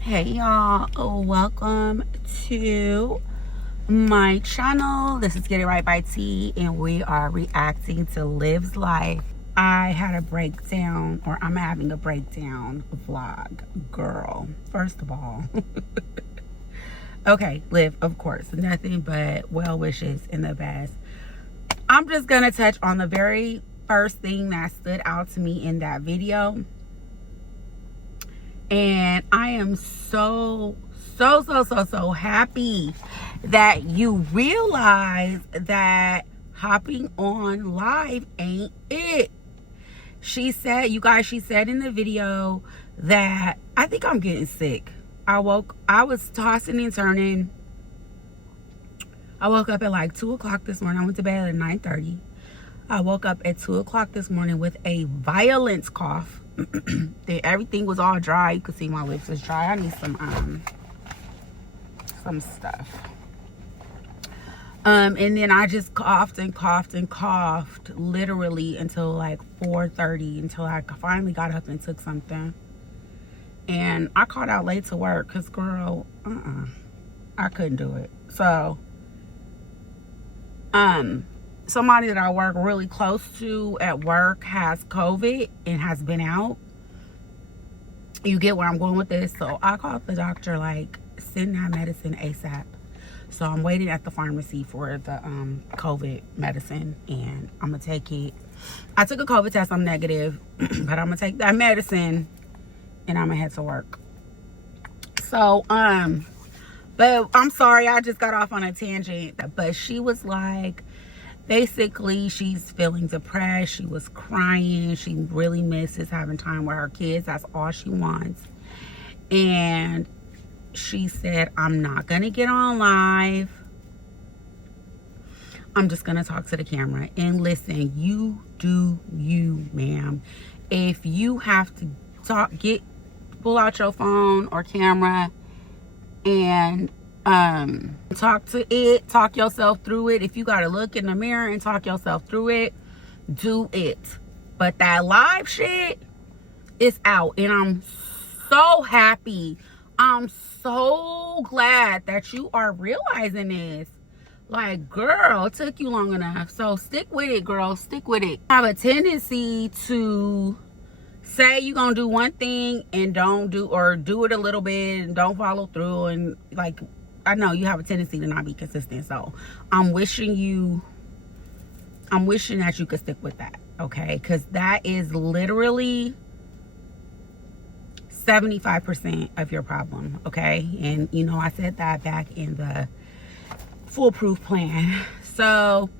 Hey y'all, welcome to my channel. This is Get It Right by T, and we are reacting to Liv's life. I had a breakdown, or I'm having a breakdown vlog. Girl, first of all, okay, Liv, of course, nothing but well wishes and the best. I'm just gonna touch on the very first thing that stood out to me in that video. And I am so happy that you realize that hopping on live ain't it. She said, you guys, she said in the video that I think I'm getting sick. I was tossing and turning. I woke up at like 2 o'clock this morning. I went to bed at 9:30. I woke up at 2 o'clock this morning with a violent cough. Everything was all dry. You could see my lips is dry. I need some stuff. And then I just coughed literally until like 4:30, until I finally got up and took something. And I called out late to work because, girl, I couldn't do it. So somebody that I work really close to at work has COVID and has been out. You get where I'm going with this? So I called the doctor, like, send that medicine ASAP. So I'm waiting at the pharmacy for the COVID medicine, and I'm gonna take it. I took a COVID test, I'm negative, but I'm gonna take that medicine and I'm gonna head to work. So but I'm sorry, I just got off on a tangent. But she was like, basically, she's feeling depressed. She was crying. She really misses having time with her kids. That's all she wants. And she said, I'm not going to get on live. I'm just going to talk to the camera. And listen, you do you, ma'am. If you have to pull out your phone or camera and talk yourself through it. If you gotta look in the mirror and talk yourself through it, do it. But that live shit is out, and I'm so happy. I'm so glad that you are realizing this. Like, girl, it took you long enough. So stick with it, girl. Stick with it. I have a tendency to say you're gonna do one thing and do it a little bit and don't follow through, and like, I know you have a tendency to not be consistent. So I'm wishing that you could stick with that, okay? Because that is literally 75% of your problem, okay? And you know, I said that back in the foolproof plan. So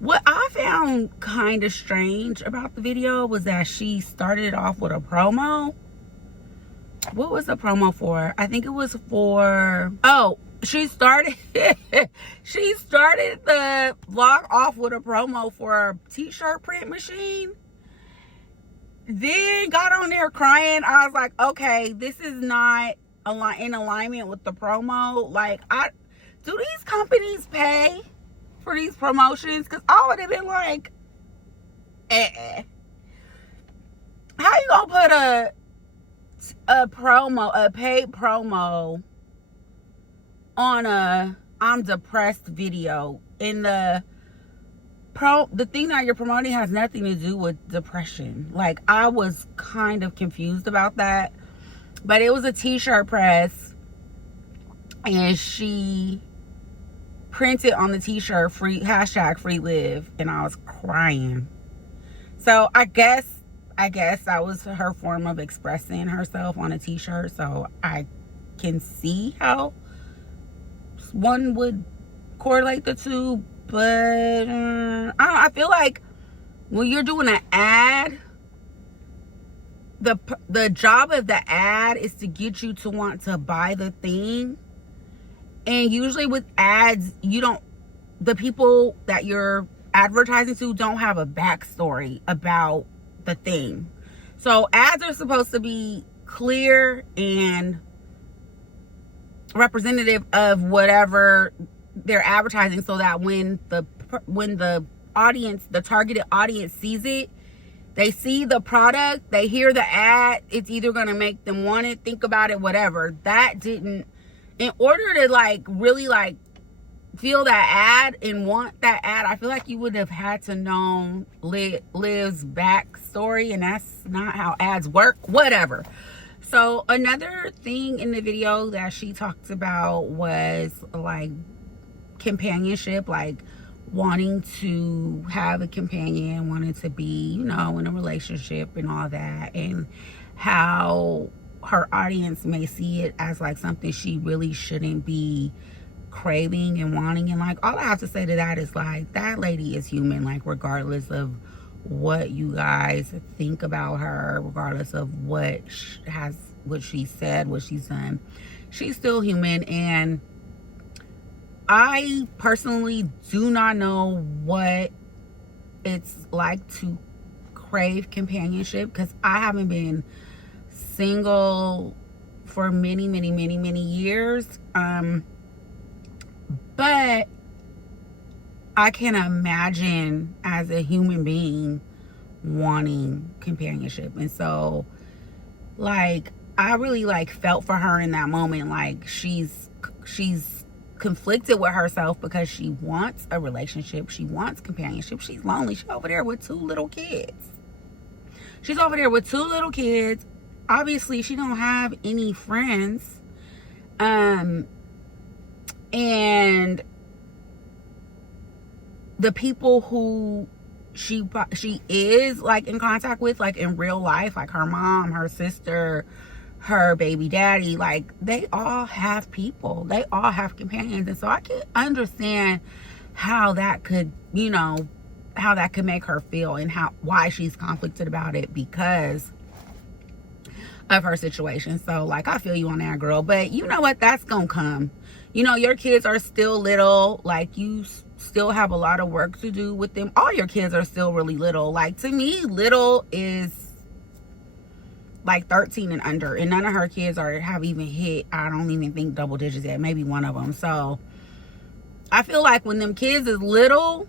what I found kind of strange about the video was that she started off with a promo. What was the promo for? I think it was for, she started the vlog off with a promo for a t-shirt print machine. Then got on there crying. I was like, okay, this is not in alignment with the promo. Like, do these companies pay for these promotions? Because I would have been like, how you gonna put a paid promo on a I'm depressed video? In the thing that you're promoting has nothing to do with depression. Like, I was kind of confused about that. But it was a t-shirt press, and she printed on the t-shirt free #FreeLiv, and I was crying. So I guess that was her form of expressing herself on a t-shirt. So I can see how one would correlate the two, but I feel like when you're doing an ad, the job of the ad is to get you to want to buy the thing. And usually with ads, the people that you're advertising to don't have a backstory about the thing. So ads are supposed to be clear and representative of whatever they're advertising, so that when the audience, the targeted audience, sees it, They see the product, they hear the ad, it's either going to make them want it, think about it, whatever. That didn't, in order to like really like feel that ad and want that ad, I feel like you would have had to know Liv's backstory, and that's not how ads work, whatever. So another thing in the video that she talked about was like companionship, like wanting to have a companion, wanting to be, you know, in a relationship and all that, and how her audience may see it as like something she really shouldn't be craving and wanting. And like, all I have to say to that is like, that lady is human, like regardless of what you guys think about her, regardless of what she said, what she's done, she's still human. And I personally do not know what it's like to crave companionship, because I haven't been single for many years. But I can imagine as a human being wanting companionship. And so like, I really like felt for her in that moment. Like she's conflicted with herself because she wants a relationship, she wants companionship, she's lonely, she's over there with two little kids. Obviously she don't have any friends, and the people who she is like in contact with, like in real life, like her mom, her sister, her baby daddy, like they all have people, they all have companions. And so I can understand how that could, you know, how that could make her feel, and why she's conflicted about it because of her situation. So like, I feel you on that, girl. But you know what, that's gonna come. You know, your kids are still little, like you still have a lot of work to do with them. All your kids are still really little. Like, to me, little is like 13 and under, and none of her kids have even hit, I don't even think, double digits yet, maybe one of them. So I feel like when them kids is little,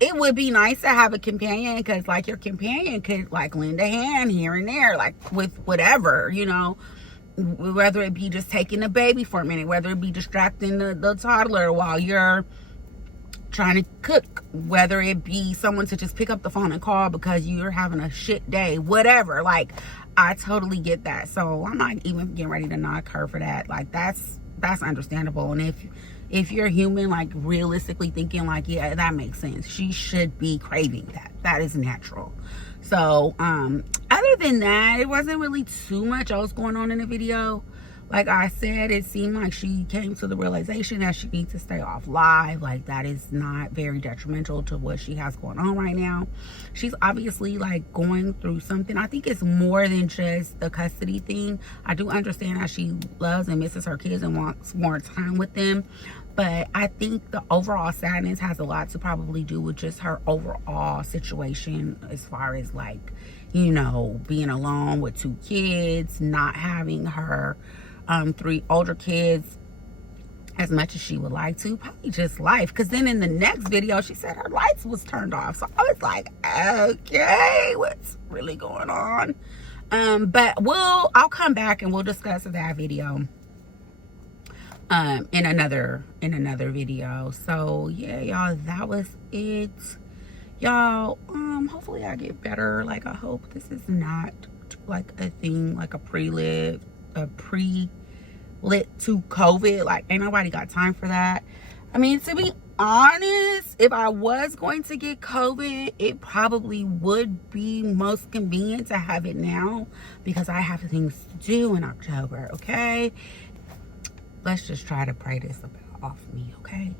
it would be nice to have a companion, because like your companion could like lend a hand here and there, like with whatever, you know, whether it be just taking the baby for a minute, whether it be distracting the toddler while you're trying to cook, whether it be someone to just pick up the phone and call because you're having a shit day, whatever. Like, I totally get that. So I'm not even getting ready to knock her for that. Like, that's understandable. And if you're human, like realistically thinking, like, yeah, that makes sense, she should be craving that. That is natural. So other than that, it wasn't really too much else going on in the video. Like I said, it seemed like she came to the realization that she needs to stay off live. Like, that is not very detrimental to what she has going on right now. She's obviously like going through something. I think it's more than just the custody thing. I do understand that she loves and misses her kids and wants more time with them. But I think the overall sadness has a lot to probably do with just her overall situation, as far as like, you know, being alone with 2 kids, not having her 3 older kids as much as she would like to, probably just life. Because then in the next video, she said her lights was turned off. So I was like, okay, what's really going on? But I'll come back and we'll discuss that video in another video. So yeah, y'all, that was it. Y'all, hopefully I get better. Like, I hope this is not like a thing, like a pre-lit to COVID. Like, ain't nobody got time for that. I mean, to be honest, if I was going to get COVID, it probably would be most convenient to have it now, because I have things to do in October. Okay, let's just try to pray this off me. Okay.